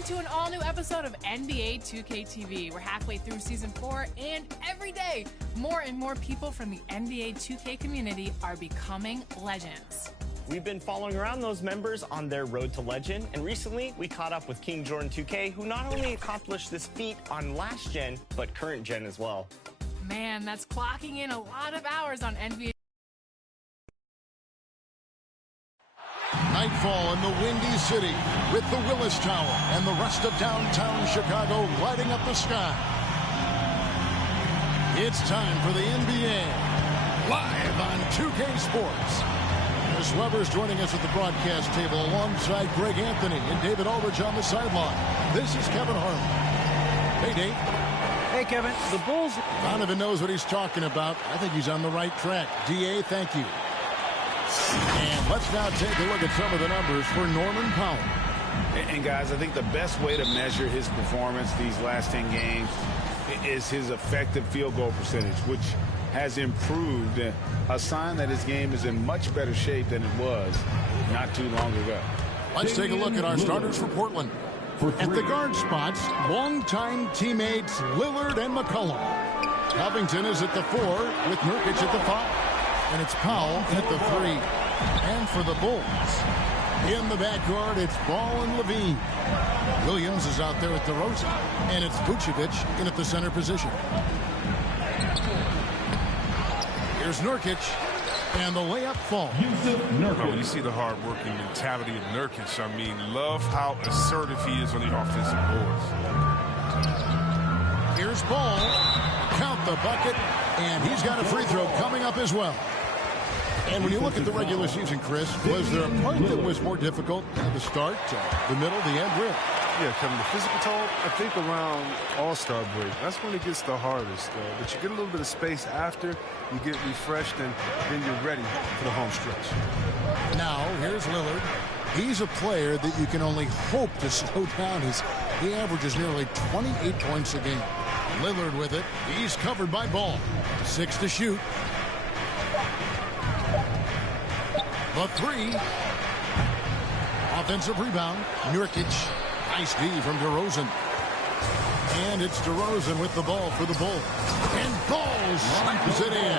Welcome to an all-new episode of NBA 2K TV. We're halfway through Season 4, and every day, more and more people from the NBA 2K community are becoming legends. We've been following around those members on their road to legend, and recently we caught up with King Jordan 2K, who not only accomplished this feat on last gen, but current gen as well. Man, that's clocking in a lot of hours on NBA. Nightfall in the Windy City with the Willis Tower and the rest of downtown Chicago lighting up the sky. It's time for the NBA live on 2K Sports. Chris Webber's joining us at the broadcast table alongside Greg Anthony and David Aldridge on the sideline. This is Kevin Harlan. Hey, Dave. Hey, Kevin. The Bulls. Donovan knows what he's talking about. I think he's on the right track. DA, thank you. And let's now take a look at some of the numbers for Norman Powell. And guys, I think the best way to measure his performance these last 10 games is his effective field goal percentage, which has improved, a sign that his game is in much better shape than it was not too long ago. Let's take a look at our starters for Portland. At the guard spots, longtime teammates Lillard and McCollum. Covington is at the 4 with Nurkic at the 5. And it's Powell at the 3. And for the Bulls, in the backcourt, it's Ball and Levine. Williams is out there at DeRozan. And it's Vucevic in at the center position. Here's Nurkic. And the layup falls. Oh, you see the hard-working mentality of Nurkic. I mean, love how assertive he is on the offensive boards. Here's Ball. Count the bucket. And he's got a free throw coming up as well. And when you look at the regular season, Chris, was there a part that was more difficult at the start, the middle, the end, really? Yeah, Kevin, the physical toll, I think around All-Star break, that's when it gets the hardest. But you get a little bit of space after, you get refreshed, and then you're ready for the home stretch. Now, here's Lillard. He's a player that you can only hope to slow down. He averages nearly 28 points a game. Lillard with it. He's covered by Ball. 6 to shoot. The 3. Offensive rebound. Nurkic. Nice D from DeRozan. And it's DeRozan with the ball for the Bulls. And Ball slams it in.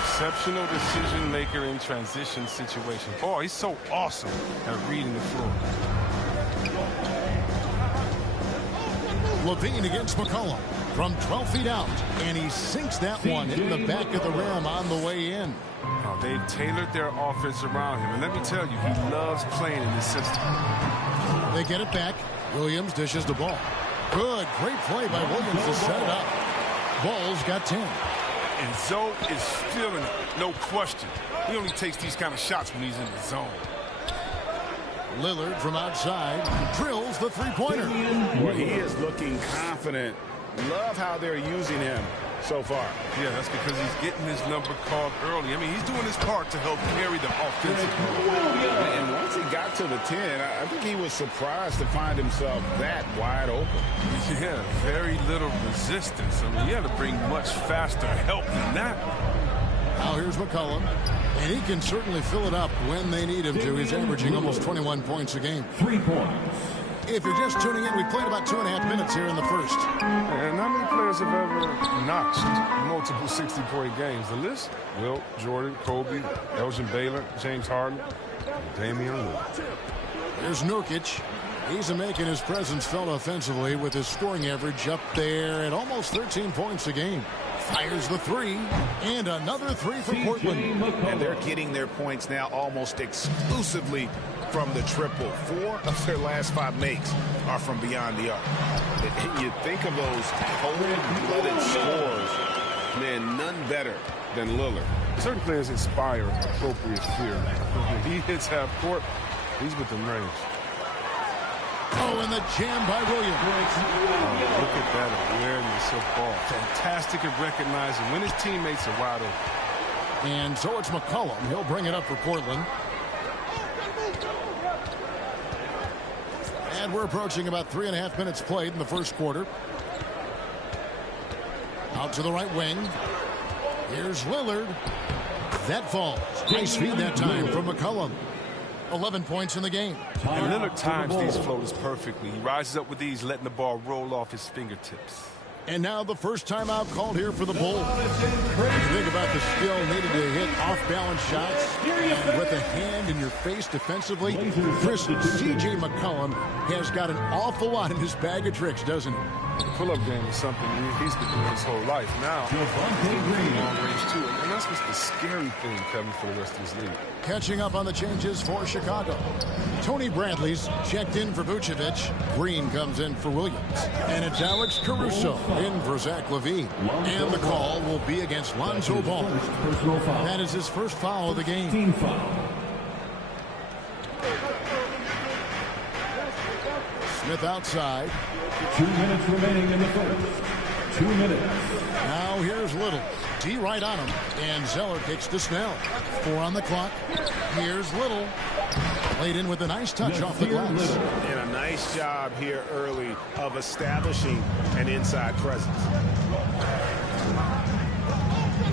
Exceptional decision maker in transition situation. Oh, he's so awesome at reading the floor. Levine against McCollum from 12 feet out. And he sinks that one in the back of the rim on the way in. Oh, they've tailored their offense around him. And let me tell you, he loves playing in this system. They get it back. Williams dishes the ball. Good, great play by Williams to set it up. Ball's got 10. And Zoe is feeling it, no question. He only takes these kind of shots when he's in the zone. Lillard from outside drills the three-pointer. Well, he is looking confident. Love how they're using him so far. Yeah, that's because he's getting his number called early. I mean, he's doing his part to help carry the offensive. And once he got to the 10, I think he was surprised to find himself that wide open. Yeah, very little resistance. I mean, he had to bring much faster help than that. Now here's McCollum, and he can certainly fill it up when they need him to. He's averaging almost 21 points a game. 3 points. If you're just tuning in, we played about 2.5 minutes here in the first. And how many players have ever notched multiple 60-point games? The list? Wilt, Jordan, Kobe, Elgin Baylor, James Harden, Damian Lillard. There's Nurkic. He's making his presence felt offensively with his scoring average up there at almost 13 points a game. Fires the 3, and another 3 for Portland. And they're getting their points now almost exclusively from the triple. 4 of their last 5 makes are from beyond the arc. You think of those cold-blooded scores, man, none better than Lillard. Certain players inspire appropriate fear. When he hits half court, he's within range. Oh, and the jam by Williams. Oh, look at that awareness of ball. Fantastic at recognizing when his teammates are wide open. And so it's McCollum. He'll bring it up for Portland. And we're approaching about 3.5 minutes played in the first quarter. Out to the right wing. Here's Lillard. That falls. Nice feed that time from McCollum. 11 points in the game. And Lillard times these floaters perfectly. He rises up with these, letting the ball roll off his fingertips. And now the first timeout called here for the Bulls. Think about the skill needed to hit off-balance shots. And with a hand in your face defensively, Chris C.J. McCollum has got an awful lot in his bag of tricks, doesn't he? The pull-up game is something he's been doing his whole life. Now, long range too. And that's what's the scary thing, Kevin, for the rest of his league. Catching up on the changes for Chicago. Tony Bradley's checked in for Vucevic. Green comes in for Williams. And it's Alex Caruso in for Zach LaVine. And the call will be against Lonzo Ball. That is his first foul of the game. Team foul. Smith outside. 2 minutes remaining in the first. 2 minutes. Now here's Little. D right on him. And Zeller kicks to Snell. 4 on the clock. Here's Little. Laid in with a nice touch off the glass. And a nice job here early of establishing an inside presence.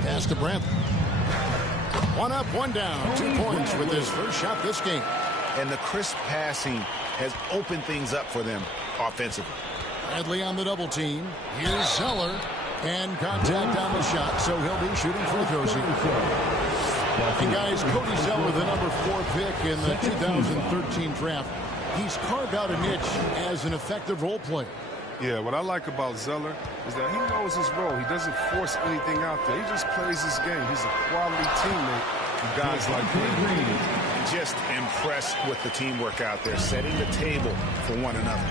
Pass to Brandt. 1 up, 1 down. 2 points with his first shot this game. And the crisp passing has opened things up for them offensively. Bradley on the double team. Here's Zeller. And contact on the shot, so he'll be shooting free throws here. And guys, Cody Zeller, the number 4 pick in the 2013 draft, he's carved out a niche as an effective role player. Yeah, what I like about Zeller is that he knows his role. He doesn't force anything out there. He just plays his game. He's a quality teammate to guys like Green. Just impressed with the teamwork out there, setting the table for one another.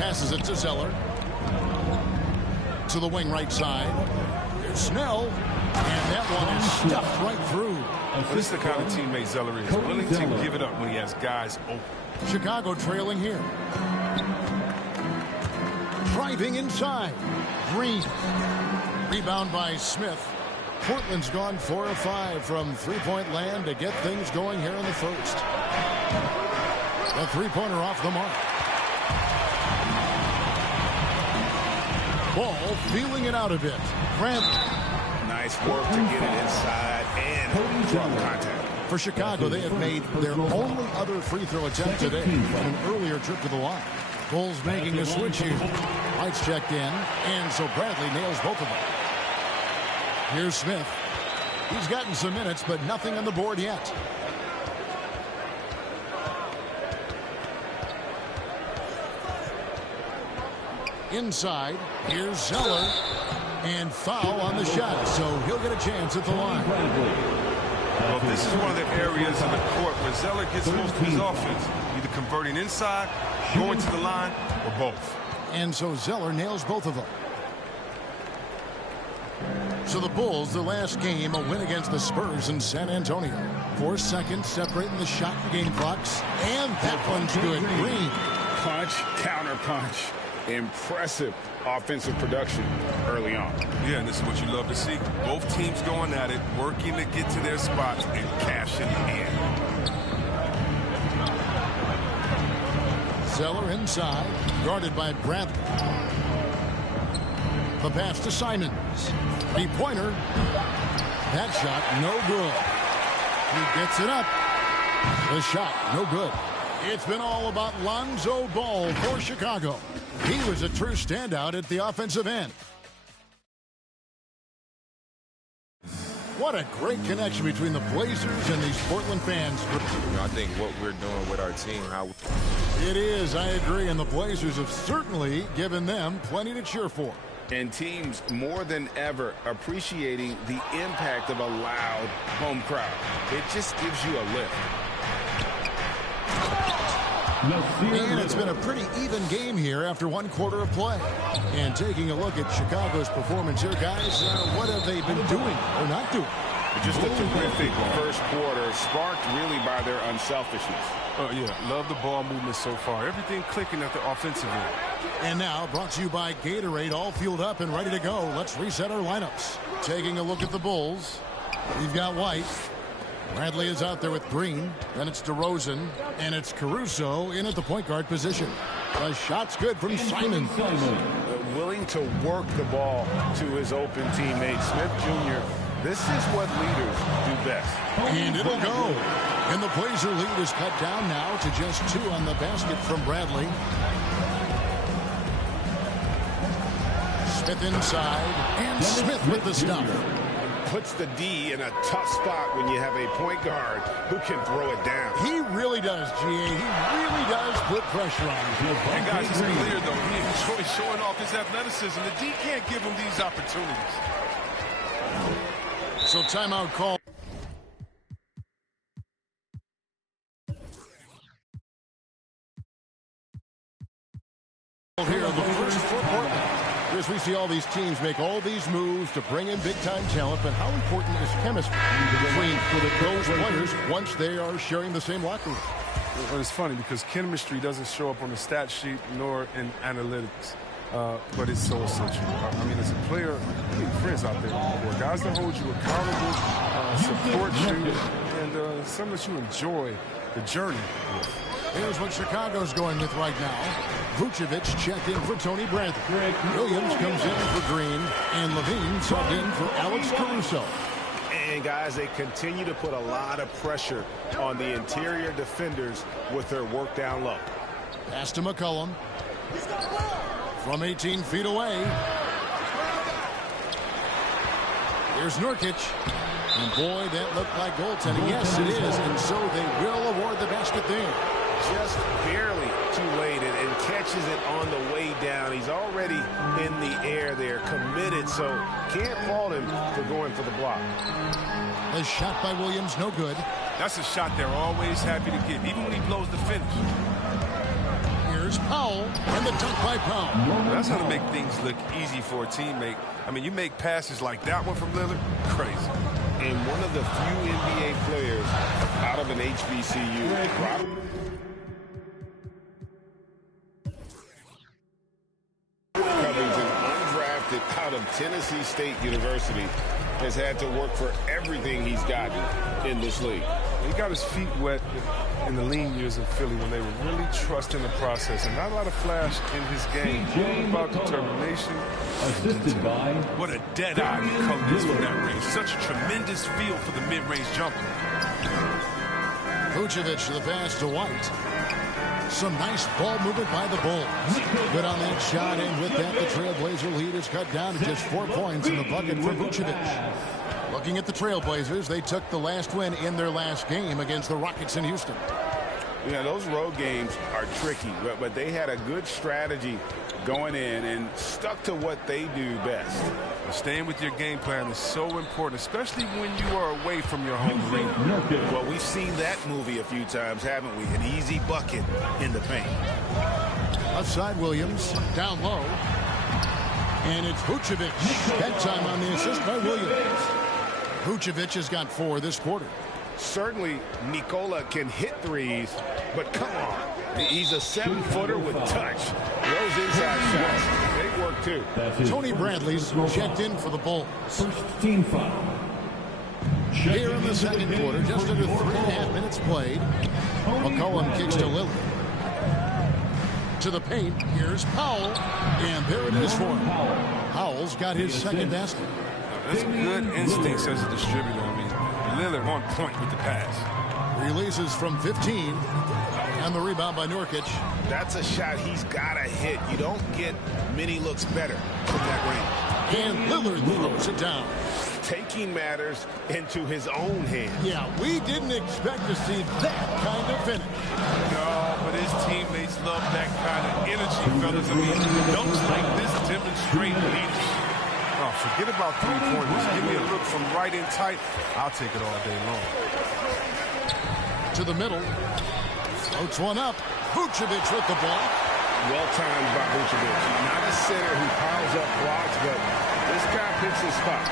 Passes it to Zeller. To the wing right side. There's Snell. And that one is stuffed right through. Well, this is the kind of teammate Zeller is. Willing to give it up when he has guys open. Chicago trailing here. Driving inside. Green. Rebound by Smith. Portland's gone 4 of 5 from three-point land to get things going here in the first. The three-pointer off the mark. Ball feeling it out a bit. Grant. Nice work to get it inside and draw contact. For Chicago, they have made their only other free throw attempt today on an earlier trip to the line. Bulls making a switch here. White's checked in, and so Bradley nails both of them. Here's Smith. He's gotten some minutes, but nothing on the board yet. Inside, here's Zeller. And foul on the shot, so he'll get a chance at the line. Well, this is one of the areas of the court where Zeller gets most of his offense. Either converting inside, going to the line, or both. And so Zeller nails both of them. So the Bulls, the last game, a win against the Spurs in San Antonio. 4 seconds separating the shot and game clocks. And that one's good. Green. Punch, counter punch. Impressive offensive production early on. Yeah, and this is what you love to see. Both teams going at it, working to get to their spots and cashing in. Zeller inside, guarded by Bradley. The pass to Simons. Three-pointer. That shot, no good. He gets it up. The shot, no good. It's been all about Lonzo Ball for Chicago. He was a true standout at the offensive end. What a great connection between the Blazers and these Portland fans. I think what we're doing with our team, It is, I agree, and the Blazers have certainly given them plenty to cheer for. And teams more than ever appreciating the impact of a loud home crowd. It just gives you a lift. And it's been a pretty even game here after 1 quarter of play. And taking a look at Chicago's performance here, guys, what have they been doing or not doing? Just a terrific first quarter, sparked really by their unselfishness. Oh, yeah, love the ball movement so far. Everything clicking at the offensive end. And now, brought to you by Gatorade, all fueled up and ready to go. Let's reset our lineups. Taking a look at the Bulls, we've got White. Bradley is out there with Green. Then it's DeRozan. And it's Caruso in at the point guard position. The shot's good from Simon. Willing to work the ball to his open teammate, Smith Jr. This is what leaders do best. And it'll go. And the Blazer lead is cut down now to just 2 on the basket from Bradley. Smith inside, and Smith with the stop. Puts the D in a tough spot when you have a point guard who can throw it down. He really does, GA. He really does put pressure on him. And guys, it's clear, though, he enjoys showing off his athleticism. The D can't give him these opportunities. So timeout call. Here, the first for Portland. As we see all these teams make all these moves to bring in big-time talent, but how important is chemistry between those players once they are sharing the same locker room? Well, it's funny because chemistry doesn't show up on the stat sheet nor in analytics, but it's so essential. I mean, as a player, you need friends out there on the court, guys that hold you accountable, support you, and some that you enjoy the journey with. Here's what Chicago's going with right now. Vucevic checked in for Tony Bradley. Williams comes in for Green. And Levine subbed in for Alex Caruso. And, guys, they continue to put a lot of pressure on the interior defenders with their work down low. Pass to McCollum. From 18 feet away. Here's Nurkic. And, boy, that looked like goaltending. Yes, it is. And so they will award the basket there. Just barely too late and catches it on the way down. He's already in the air there, committed, so can't fault him for going for the block. The shot by Williams, no good. That's a shot they're always happy to get, even when he blows the finish. Here's Powell, and the dunk by Powell. That's how to make things look easy for a teammate. I mean, you make passes like that one from Lillard, crazy. And one of the few NBA players out of an HBCU. Out of Tennessee State University, has had to work for everything he's gotten in this league. He got his feet wet in the lean years in Philly when they were really trusting the process and not a lot of flash in his game. About determination. Assisted by... What a dead-eye McCollum is from that range. Such a tremendous feel for the mid-range jumper. Vucevic the pass to White. Some nice ball movement by the Bulls. Good on that shot, and with that, the Trailblazer lead is cut down to just 4 points in the bucket for Vucevic. Looking at the Trailblazers, they took the last win in their last game against the Rockets in Houston. Yeah, those road games are tricky, but they had a good strategy going in and stuck to what they do best. Staying with your game plan is so important, especially when you are away from your home arena. Well, we've seen that movie a few times, haven't we? An easy bucket in the paint. Left side, Williams, down low. And it's Vucevic. That time on the assist by Williams. Vucevic has got 4 this quarter. Certainly, Nikola can hit threes, but come on. He's a 7-footer with touch. Those inside shots, they work too. Tony Bradley's checked in for the Bulls. First team foul. Here in the second quarter, just under 3.5 minutes played. McCollum kicks to Lillard. To the paint, here's Powell. And there it is for him. Powell's got his second basket. That's good instincts as a distributor. I mean, Lillard on point with the pass. Releases from 15. And the rebound by Nurkic. That's a shot he's got to hit. You don't get many looks better from that range. And Lillard throws it down. Taking matters into his own hands. Yeah, we didn't expect to see that kind of finish. No, but his teammates love that kind of energy, fellas. I mean, dunks like this demonstrate leadership. Oh, forget about three-pointers. Give me a look from right in tight. I'll take it all day long. To the middle. Floats one up. Vucevic with the block. Well timed by Vucevic. Not a center who piles up blocks, but this guy picks his spot.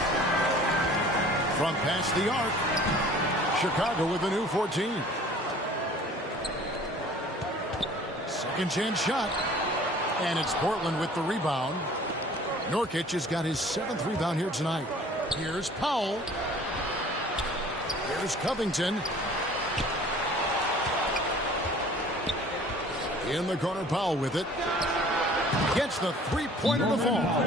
From past the arc. Chicago with a new 14. Second chance shot. And it's Portland with the rebound. Nurkic has got his 7th rebound here tonight. Here's Powell. Here's Covington. In the corner, Powell with it. Gets the three-pointer to fall.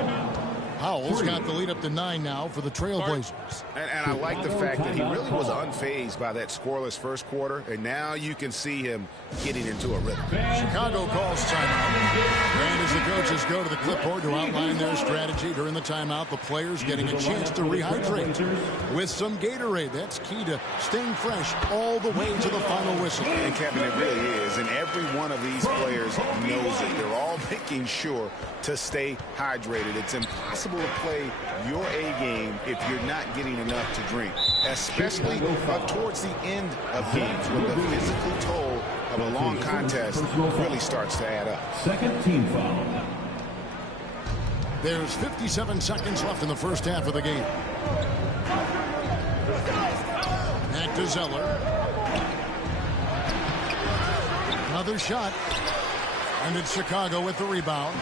Powell's got the lead up to 9 now for the Trailblazers. And I like the fact that he really was unfazed by that scoreless first quarter, and now you can see him getting into a rhythm. Chicago calls timeout. And as the coaches go to the clipboard to outline their strategy during the timeout, the players getting a chance to rehydrate with some Gatorade. That's key to staying fresh all the way to the final whistle. And Kevin, it really is, and every one of these players knows it. They're all making sure to stay hydrated. It's impossible to play your A game if you're not getting enough to drink, especially towards the end of games when the physical toll of a long contest really starts to add up. Second team foul. There's 57 seconds left in the first half of the game. Back to Zeller. Another shot. And it's Chicago with the rebound.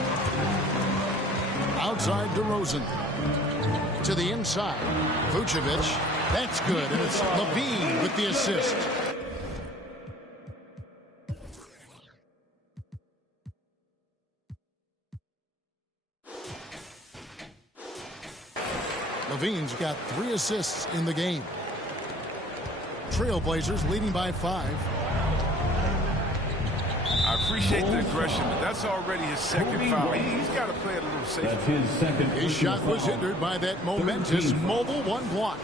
Outside DeRozan. To the inside. Vucevic. That's good. And it's Levine with the assist. Levine's got 3 assists in the game. Trailblazers leading by 5. I appreciate the aggression, but that's already his second foul. He's got to play it a little safer. That's his second. His shot was hindered by that momentous mobile 1 block.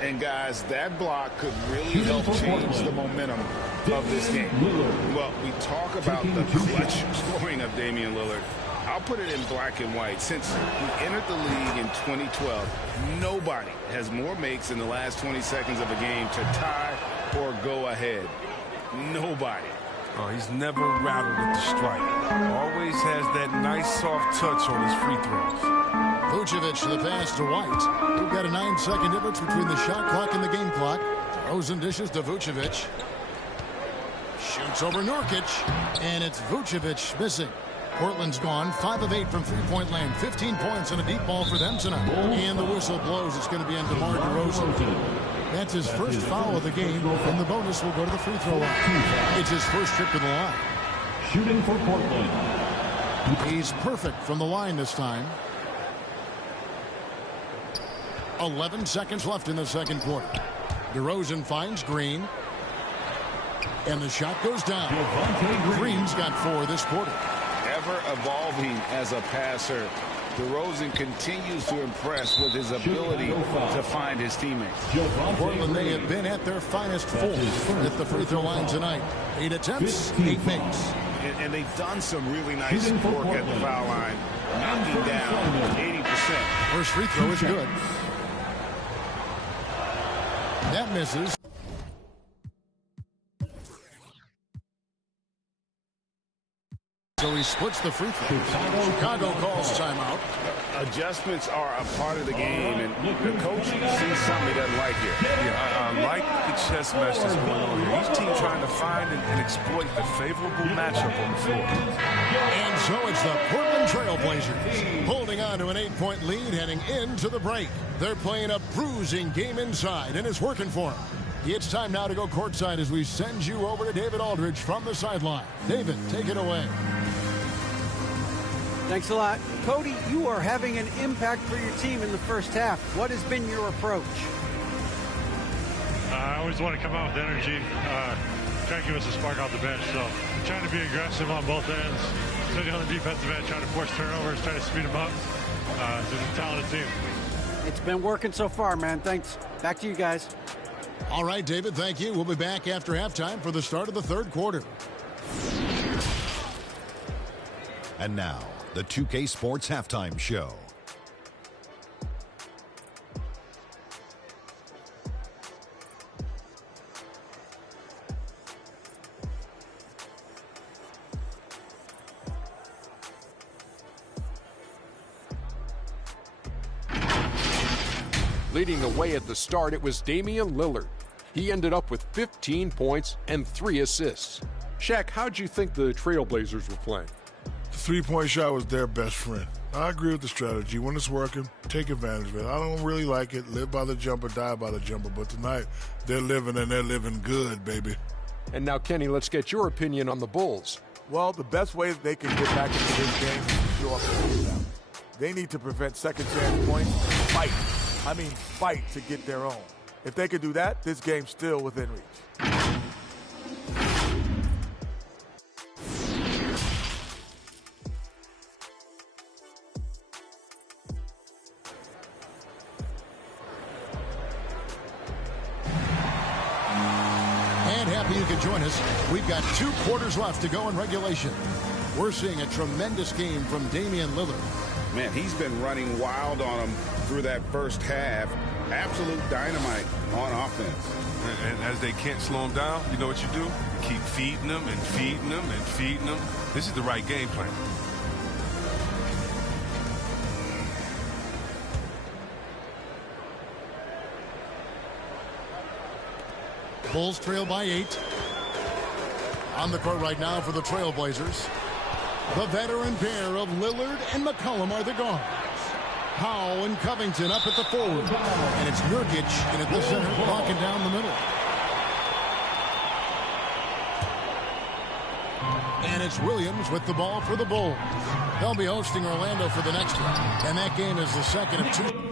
And guys, that block could really help change the momentum of this game. Well, we talk about the clutch scoring of Damian Lillard. I'll put it in black and white. Since he entered the league in 2012, nobody has more makes in the last 20 seconds of a game to tie or go ahead. Nobody. Oh, he's never rattled at the strike. Always has that nice soft touch on his free throws. Vucevic to the pass to White. We've got a 9-second difference between the shot clock and the game clock. DeRozan dishes to Vucevic. Shoots over Nurkic. And it's Vucevic missing. Portland's gone 5 of 8 from three-point land. 15 points and a deep ball for them tonight. And the whistle blows. It's going to be on DeMar DeRozan. That's his first foul of the game, and the bonus will go to the free throw line. It's his first trip to the line. Shooting for Portland. He's perfect from the line this time. 11 seconds left in the second quarter. DeRozan finds Green. And the shot goes down. Green's got 4 this quarter. Ever evolving as a passer, DeRozan continues to impress with his ability to find his teammates. Portland, they have been at their finest 4 at the free throw line tonight. 8 attempts, 8 makes. And they've done some really nice work at the foul line, knocking down 80%. First free throw is good. That misses. So he splits the free throw. Chicago calls timeout. Adjustments are a part of the game, and the coach sees something he doesn't like here. Yeah, I like the chess match that's going on here. Each team trying to find and exploit the favorable matchup on the floor. And so it's the Portland Trailblazers holding on to an 8-point lead heading into the break. They're playing a bruising game inside, and it's working for them. It's time now to go courtside as we send you over to David Aldridge from the sideline. David, take it away. Thanks a lot. Cody, you are having an impact for your team in the first half. What has been your approach? I always want to come out with energy, try to give us a spark off the bench. So trying to be aggressive on both ends, sitting on the defensive end, trying to force turnovers, trying to speed them up. It's a talented team. It's been working so far, man. Thanks. Back to you guys. All right, David, thank you. We'll be back after halftime for the start of the third quarter. And now, the 2K Sports Halftime Show. Leading the way at the start, it was Damian Lillard. He ended up with 15 points and 3 assists. Shaq, how'd you think the Trailblazers were playing? The three-point shot was their best friend. I agree with the strategy. When it's working, take advantage of it. I don't really like it. Live by the jumper, die by the jumper. But tonight, they're living, and they're living good, baby. And now, Kenny, let's get your opinion on the Bulls. Well, the best way that they can get back into this game is to show up and rebound. They need to prevent second chance points. Fight. I mean, fight to get their own. If they could do that, this game's still within reach. You can join us. We've got 2 quarters left to go in regulation. We're seeing a tremendous game from Damian Lillard. Man, he's been running wild on them through that first half. Absolute dynamite on offense. And as they can't slow him down, you know what you do? Keep feeding them and feeding them and feeding them. This is the right game plan. Bulls trail by 8. On the court right now for the Trailblazers. The veteran pair of Lillard and McCollum are the guards. Powell and Covington up at the forward. And it's Nurkic in at the center, blocking down the middle. And it's Williams with the ball for the Bulls. They'll be hosting Orlando for the next one. And that game is the second of 2.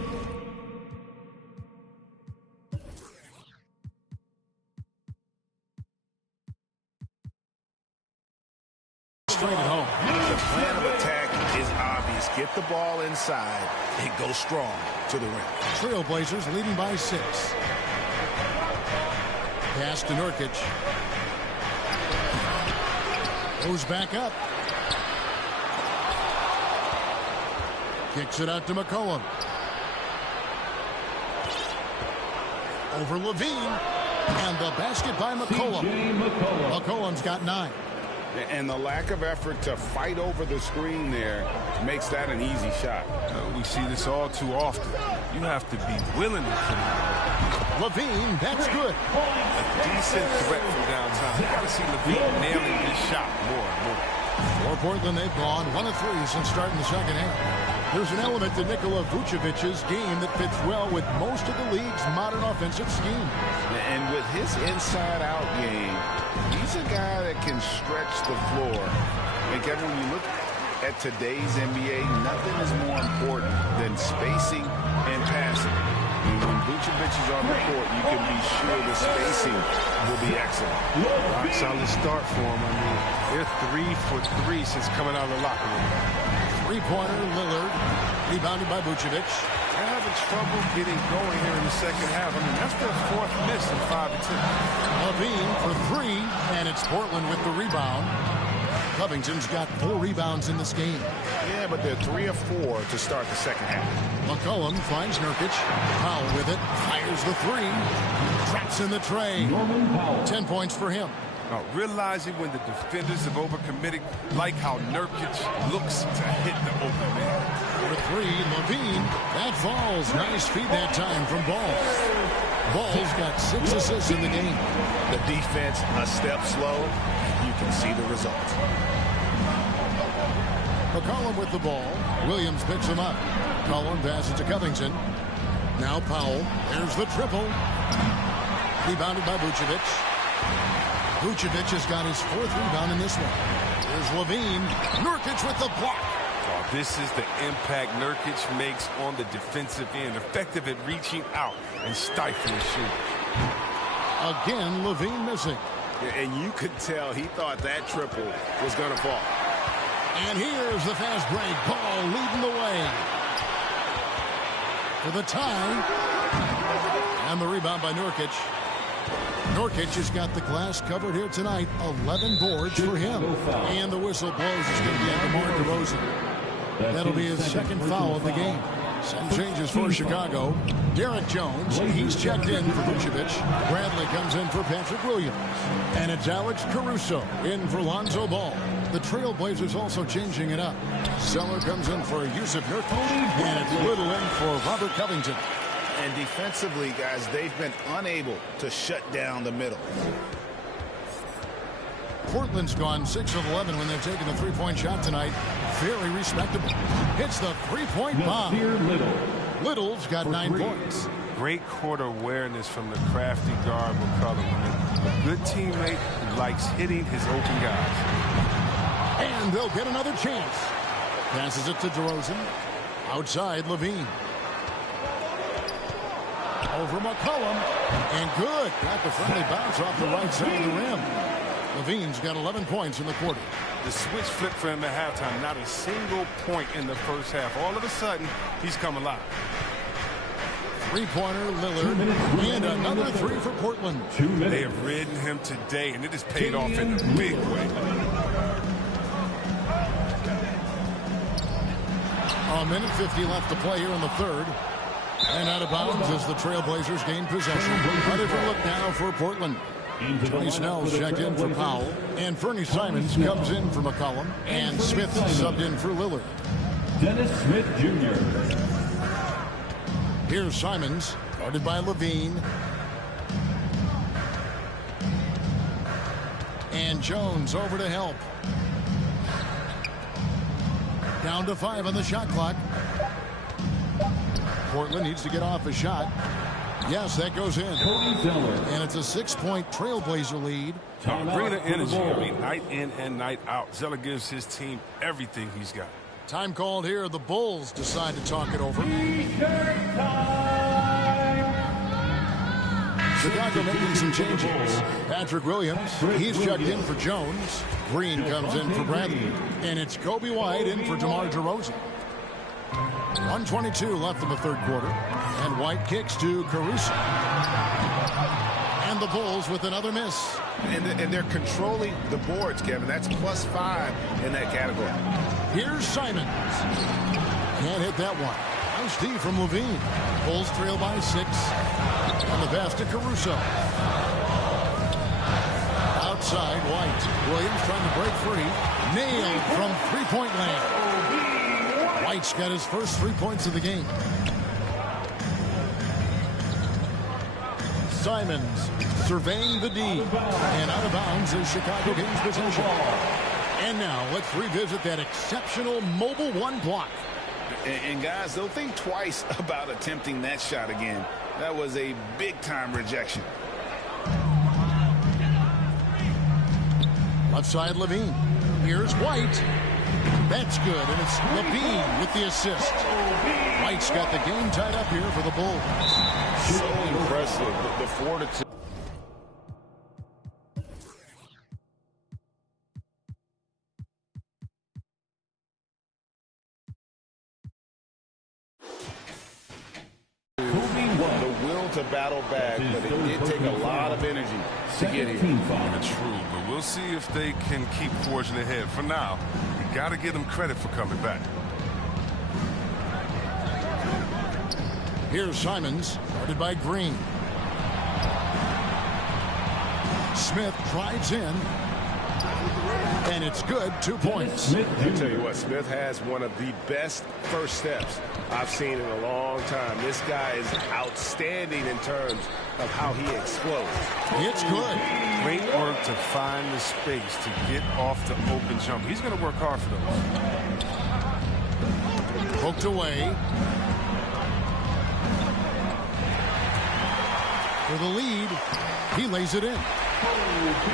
Straight at home. The plan of attack is obvious. Get the ball inside and go strong to the rim. Trailblazers leading by 6. Pass to Nurkic. Goes back up. Kicks it out to McCollum. Over Levine. And the basket by McCollum. McCollum's got 9. And the lack of effort to fight over the screen there makes that an easy shot. We see this all too often. You have to be willing to put it. Levine, that's good. A decent threat from downtown. You got to see Levine nailing this shot more and more. For Portland, they've gone 1 of 3 since starting the second half. There's an element to Nikola Vucevic's game that fits well with most of the league's modern offensive scheme. And with his inside-out game, he's a guy that can stretch the floor. And Kevin, when you look at today's NBA, nothing is more important than spacing and passing. And when Vucevic is on the court, you can be sure the spacing will be excellent. Rock solid start for him. I mean, they're 3 for 3 since coming out of the locker room. Three-pointer, Lillard, rebounded by Vucevic. They're having trouble getting going here in the second half. I mean, that's their 4th miss in 5 attempts. Levine for 3, and it's Portland with the rebound. Covington's got 4 rebounds in this game. Yeah, but they're 3 of 4 to start the second half. McCollum finds Nurkic. Powell with it, fires the 3. Traps in the tray. 10 points for him. Now, realizing when the defenders have overcommitted, like how Nurkic looks to hit the open man. For 3, Levine. That falls. Nice feed that time from Ball. Ball's got 6 assists in the game. The defense a step slow. You can see the result. McCollum with the ball. Williams picks him up. Collum passes to Covington. Now Powell. There's the triple. Rebounded by Vucevic. Vucevic has got his 4th rebound in this one. There's Levine. Nurkic with the block. Oh, this is the impact Nurkic makes on the defensive end. Effective at reaching out and stifling shooters. Again, Levine missing. Yeah, and you could tell he thought that triple was going to fall. And here's the fast break. Ball leading the way. For the tie. And the rebound by Nurkic. Nurkic has got the glass covered here tonight. 11 boards for him. And the whistle blows. It's going to be on DeMar DeRozan. That'll be his 2nd foul of the game. Some changes for Chicago. Derek Jones, he's checked in for Vucevic. Bradley comes in for Patrick Williams. And it's Alex Caruso in for Lonzo Ball. The Trailblazers also changing it up. Zeller comes in for Yusuf Nurkic. And it's Little in for Robert Covington. And defensively, guys, they've been unable to shut down the middle. Portland's gone 6 of 11 when they've taken the 3-point shot tonight. Very respectable. Hits the 3-point bomb. Little's got 9 points. Great court awareness from the crafty guard McCollum. A good teammate who likes hitting his open guys. And they'll get another chance. Passes it to DeRozan. Outside, Levine. Over McCollum. And good. Got the friendly bounce off the right side of the rim. Levine's got 11 points in the quarter. The switch flipped for him at halftime. Not a single point in the first half. All of a sudden, he's come alive. Three-pointer, Lillard, and another three for Portland. They have ridden him today, and it has paid off in a big way. A minute 50 left to play here in the third. And out of bounds as the Trailblazers gain possession. A different look now for Portland. Tony Snell's checked in for Powell. And Fernie Simons comes in for McCollum. And Smith subbed in for Lillard. Dennis Smith Jr. Here's Simons, guarded by Levine. And Jones over to help. Down to 5 on the shot clock. Portland needs to get off a shot. Yes, that goes in. And it's a 6-point Trailblazer lead. Bringing the energy, I mean, night in and night out. Zeller gives his team everything he's got. Time called here. The Bulls decide to talk it over. Chicago making some changes. Patrick Williams, he's checked in for Jones. Green comes in for Bradley. And it's Kobe White in for DeMar DeRozan. 1:22 left in the third quarter. And White kicks to Caruso. And the Bulls with another miss. And they're controlling the boards, Kevin. That's +5 in that category. Here's Simons. Can't hit that one. Nice D from Levine. Bulls trail by 6. And the pass to Caruso. Outside, White. Williams trying to break free. Nailed from three-point land. White's got his first 3 points of the game. Simons surveying the D. And out of bounds as Chicago gains possession. And now let's revisit that exceptional mobile one block. And guys, they'll think twice about attempting that shot again. That was a big-time rejection. Left side, Levine. Here's White. That's good, and it's Levine with the assist. White's got the game tied up here for the Bulls. So impressive, the fortitude. The will to battle back, but it did take a lot of energy to get here. True, but we'll see if they can keep forging ahead. For now, you got to give them credit for coming back. Here's Simons, guarded by Green. Smith drives in. And it's good, 2 points. I'll tell you what, Smith has one of the best first steps I've seen in a long time. This guy is outstanding in terms of how he explodes. It's good. Great work to find the space to get off the open jump. He's going to work hard for those. Poked away. For the lead, he lays it in.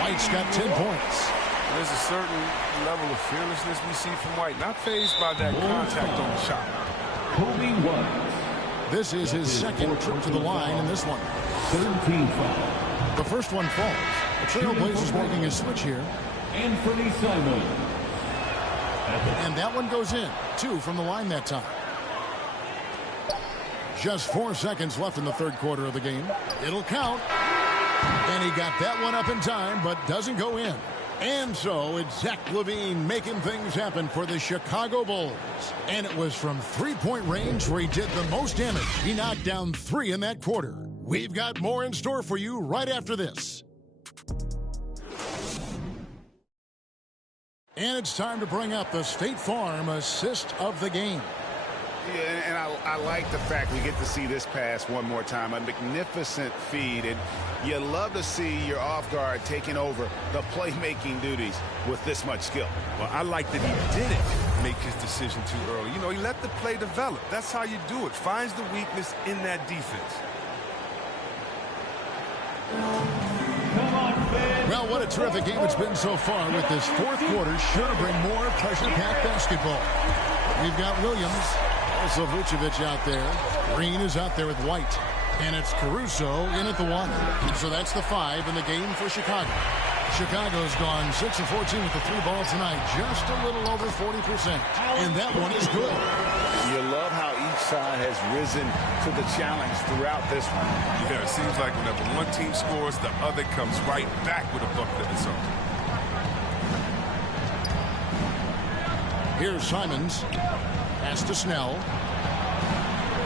White's got 10 points. There's a certain level of fearlessness we see from White. Not fazed by that contact on the shot. Kobe White. This is his second trip to the line in this one. 17 fouls. The first one falls. The Trailblazers making a switch here. Anthony Simons. And that one goes in. 2 from the line that time. Just 4 seconds left in the third quarter of the game. It'll count. And he got that one up in time, but doesn't go in. And so it's Zach LaVine making things happen for the Chicago Bulls. And it was from three-point range where he did the most damage. He knocked down 3 in that quarter. We've got more in store for you right after this. And it's time to bring up the State Farm assist of the game. Yeah, and I like the fact we get to see this pass one more time. A magnificent feed, and you love to see your off guard taking over the playmaking duties with this much skill. Well, I like that he didn't make his decision too early. You know, he let the play develop. That's how you do it. Finds the weakness in that defense. Well, what a terrific game it's been so far with this fourth quarter. Sure to bring more pressure-packed basketball. We've got Williams Also Vucevic out there. Green is out there with White. And it's Caruso in at the 1. So that's the 5 in the game for Chicago. Chicago's gone 6 of 14 with the 3 ball tonight. Just a little over 40%. And that one is good. You love how each side has risen to the challenge throughout this one. Yeah, it seems like whenever one team scores, the other comes right back with a bucket of its own. Here's Simons. Pass to Snell.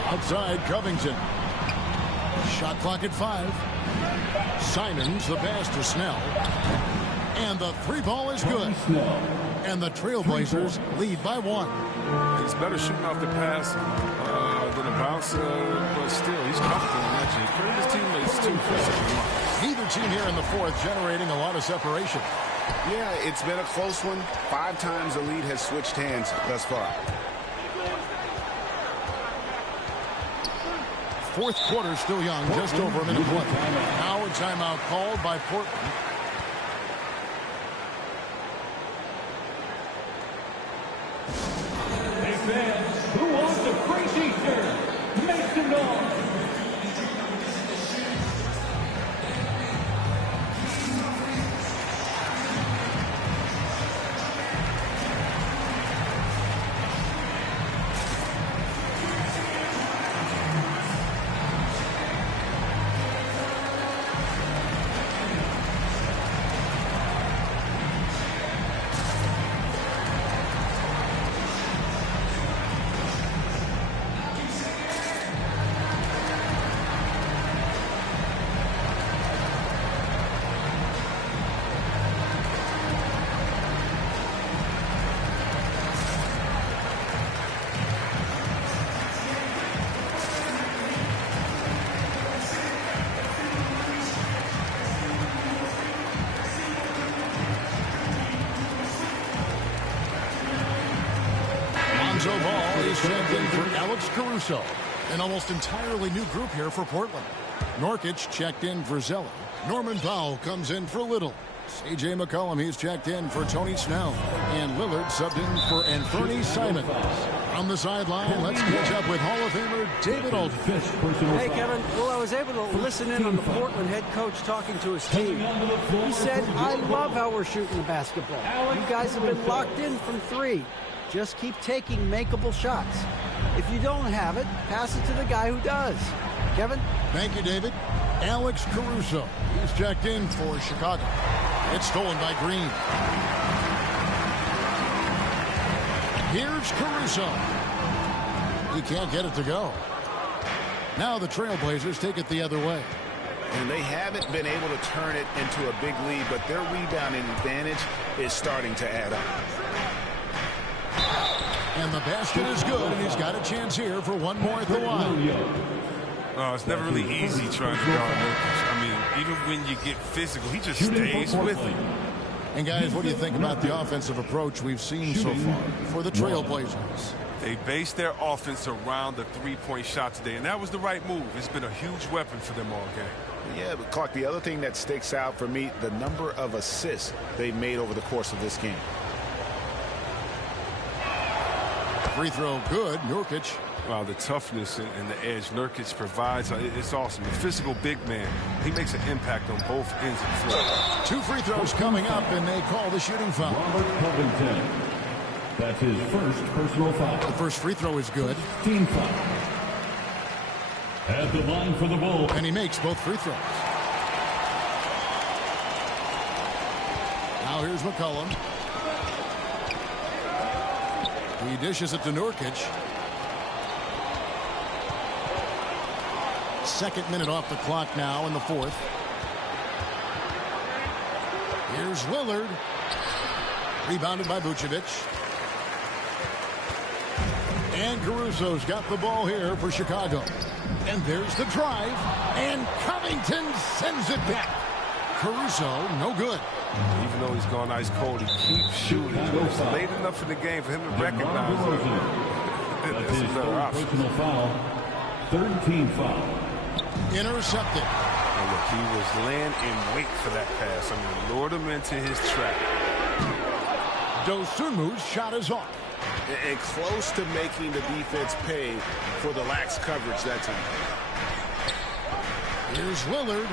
Outside Covington. Shot clock at 5. Simons, the pass to Snell. And the 3 ball is good. And the Trailblazers lead by 1. He's better shooting off the pass than a bounce, but still, he's comfortable in that game. Credit his teammates, too, for such Neither team here in the 4th generating a lot of separation. Yeah, it's been a close one. 5 times the lead has switched hands thus far. 4th quarter still young, just over a minute left. Now a timeout called by Portland. Hey fans, who wants a free t-shirt? Make some noise. Lonzo Ball is checked in for Alex Caruso. An almost entirely new group here for Portland. Nurkic checked in for Zeller. Norman Powell comes in for Little. C.J. McCollum, he's checked in for Tony Snell. And Lillard subbed in for Anthony Simons. On the sideline, let's catch up with Hall of Famer David Aldridge. Hey, Kevin. Well, I was able to listen in on the Portland head coach talking to his team. He said, I love how we're shooting the basketball. You guys have been locked in from 3. Just keep taking makeable shots. If you don't have it, pass it to the guy who does. Kevin? Thank you, David. Alex Caruso. He's checked in for Chicago. It's stolen by Green. Here's Caruso. He can't get it to go. Now the Trailblazers take it the other way. And they haven't been able to turn it into a big lead, but their rebounding advantage is starting to add up. And the basket is good, and he's got a chance here for one more at the line. It's never really easy trying to guard Nurkic. I mean, even when you get physical, he just stays with you. And guys, what do you think about the offensive approach we've seen so far for the Trailblazers? They base their offense around the three-point shot today, and that was the right move. It's been a huge weapon for them all game. Yeah, but Clark, the other thing that sticks out for me, the number of assists they've made over the course of this game. Free throw good. Nurkic. Wow, the toughness and the edge Nurkic provides, it's awesome. The physical big man, he makes an impact on both ends of the floor. 2 free throws coming up, and they call the shooting foul. Robert Covington. That's his first personal foul. The first free throw is good. Team foul. At the line for the Bulls. And he makes both free throws. Now here's McCollum. He dishes it to Nurkic. Second minute off the clock now in the 4th. Here's Lillard. Rebounded by Vucevic. And Caruso's got the ball here for Chicago. And there's the drive. And Covington sends it back. Caruso, no good. Even though he's gone ice cold, he keeps shooting. It's late enough in the game for him to recognize it. That's another option. Personal foul. Third team foul. Intercepted. And look, he was laying in wait for that pass. I mean, lured him into his trap. Dosunmu's shot is off. and close to making the defense pay for the lax coverage that time. Here's Lillard.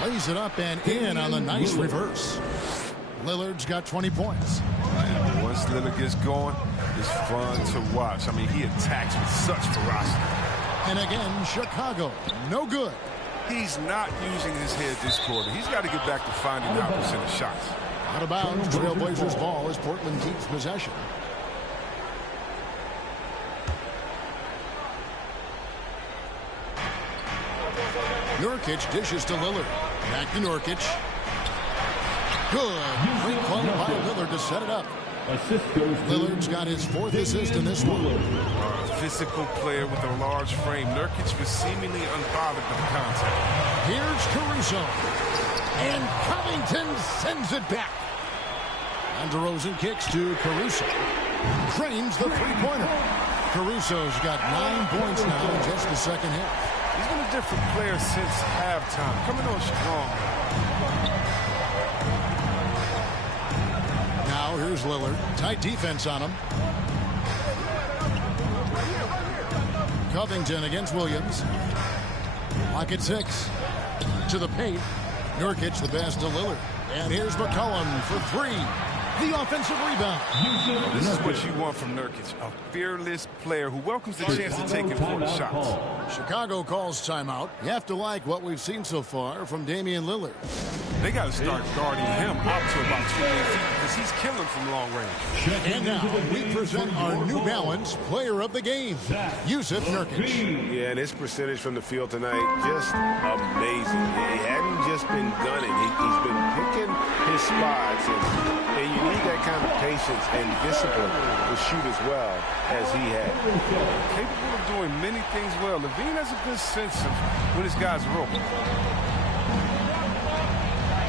Plays it up and in on the nice reverse. Lillard's got 20 points. Once Lillard gets going, it's fun to watch. I mean, he attacks with such ferocity. And again, Chicago, no good. He's not using his head this quarter. He's got to get back to finding the opposite of shots. Out of bounds, Trailblazers ball as Portland keeps possession. Nurkic dishes to Lillard. Back to Nurkic. Good. Great play by Lillard to set it up. Lillard's got his 4th assist in this one. A physical player with a large frame. Nurkic was seemingly unbothered by the contact. Here's Caruso. And Covington sends it back. And DeRozan kicks to Caruso. Drains the three-pointer. Caruso's got 9 points now in just the second half. He's been a different player since halftime. Coming on strong. Now here's Lillard. Tight defense on him. Covington against Williams. Lock at 6. To the paint. Nurkic the pass to Lillard. And here's McCollum for 3. The offensive rebound. This is what you want from Nurkic. A fearless player who welcomes the chance to take important shots. Chicago calls timeout. You have to like what we've seen so far from Damian Lillard. They got to start guarding him up to about 28 feet because he's killing from long range. And now we present our New Balance player of the game, Jusuf Nurkic. Yeah, and his percentage from the field tonight, just amazing. He hadn't just been gunning. He's been picking his spots. And you need that kind of patience and discipline to shoot as well as he had. Capable of doing many things well. Levine has a good sense of when his guys are open.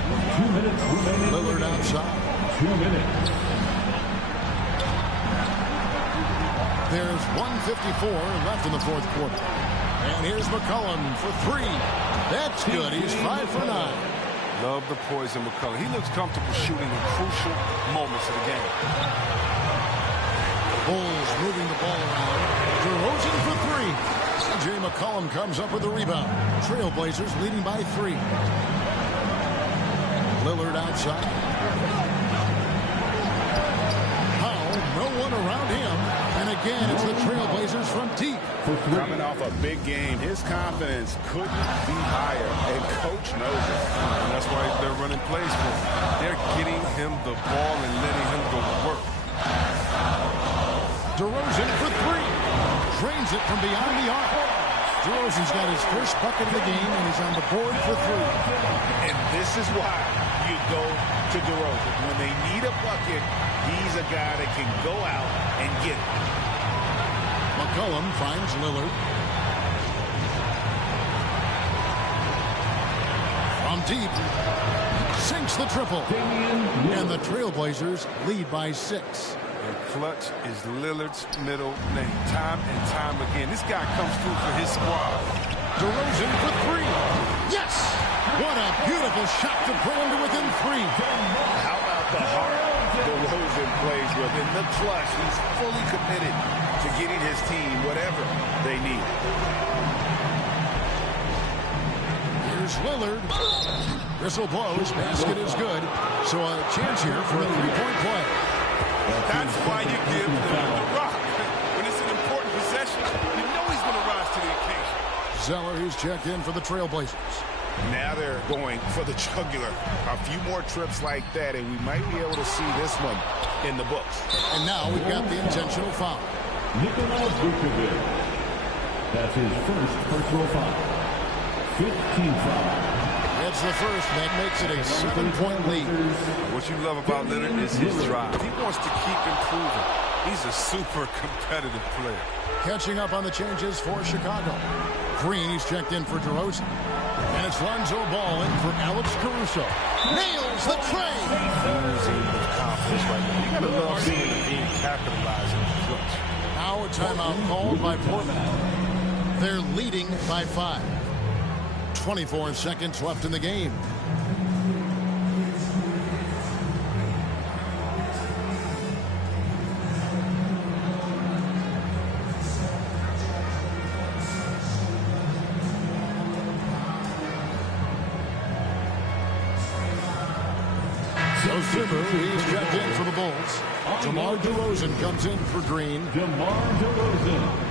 2 minutes remaining. Lillard outside. 2 minutes. There's 1:54 left in the 4th quarter. And here's McCollum for 3. That's good. He's 5 for 9. Love the poise of McCollum. He looks comfortable shooting in crucial moments of the game. Bulls moving the ball around. DeRozan for 3. C.J. McCollum comes up with the rebound. Trailblazers leading by 3. Lillard outside. Powell, no one around him. And again, it's the Trailblazers from deep. Coming off a big game, his confidence couldn't be higher, and Coach knows it. And that's why they're running plays for him. They're getting him the ball and letting him go to work. DeRozan for 3. Drains it from beyond the arc. DeRozan's got his first bucket of the game, and he's on the board for 3. And this is why you go to DeRozan. When they need a bucket, he's a guy that can go out and get it. McCollum finds Lillard. From deep. Sinks the triple. And the Trailblazers lead by 6. And clutch is Lillard's middle name. Time and time again. This guy comes through for his squad. DeRozan for 3. Yes! What a beautiful shot to pull him to within 3. How about the heart DeRozan plays with? In the clutch, he's fully committed to getting his team whatever they need. Here's Lillard. Whistle blows. Basket is good. So a chance here for a 3-point play. That's why you give the rock. When it's an important possession, you know he's going to rise to the occasion. Zeller, who's checked in for the Trailblazers. Now they're going for the jugular. A few more trips like that, and we might be able to see this one in the books. And now we've got the intentional foul. Nikola Vucevic. That's his first personal foul. 15 foul. That's the first. That makes it a 7-point lead. What you love about Lillard is his drive. He wants to keep improving. He's a super competitive player. Catching up on the changes for Chicago. Green, he's checked in for DeRozan. And it's Lonzo Ball in for Alex Caruso. Nails the tray. Oozing with confidence right now. You gotta love seeing the team capitalizing the clutch. Now a timeout called by Portland. They're leading by 5. 24 seconds left in the game. So Zimmer, he's checked in for the Bulls. DeMar DeRozan comes in for Green. DeMar DeRozan.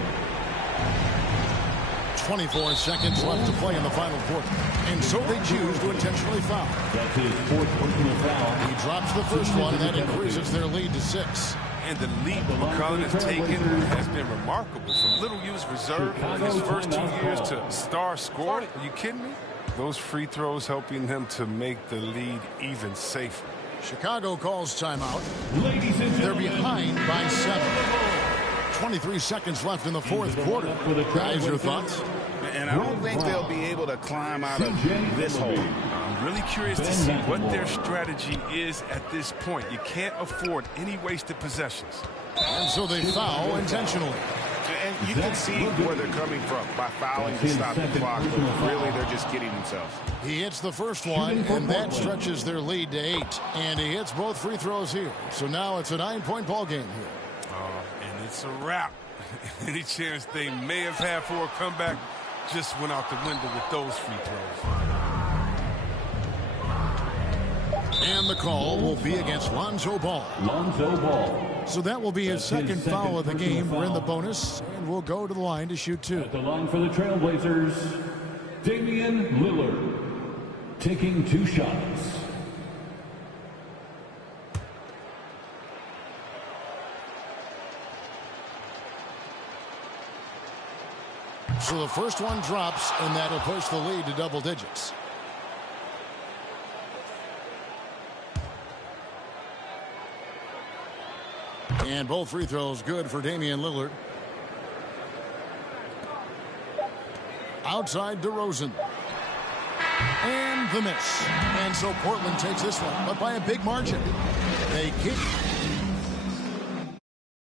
24 seconds left to play in the final quarter. And so they choose to intentionally foul. That's his fourth personal foul. He drops the first one, and that increases their lead to 6. And the leap McCollum has taken has been remarkable. From little used reserve in his first 2 years to star scorer. Are you kidding me? Those free throws helping them to make the lead even safer. Chicago calls timeout. Ladies and They're gentlemen, behind by 7. 23 seconds left in the fourth quarter. Guys, your thoughts? And I don't think they'll be able to climb out of this hole. I'm really curious to see what their strategy is at this point. You can't afford any wasted possessions. And so they foul intentionally. And you can see where they're coming from by fouling to stop the clock. But really, they're just kidding themselves. He hits the first one, and that stretches their lead to 8. And he hits both free throws here. So now it's a 9-point ball game here. And it's a wrap. Any chance they may have had for a comeback just went out the window with those free throws. And the call will be against Lonzo Ball. Lonzo Ball. So that will be his second foul of the game. We're in the bonus, and we'll go to the line to shoot 2. At the line for the Trailblazers, Damian Lillard, taking 2 shots. So the first one drops, and that'll push the lead to double digits. And both free throws good for Damian Lillard. Outside DeRozan. And the miss. And so Portland takes this one, but by a big margin. They kick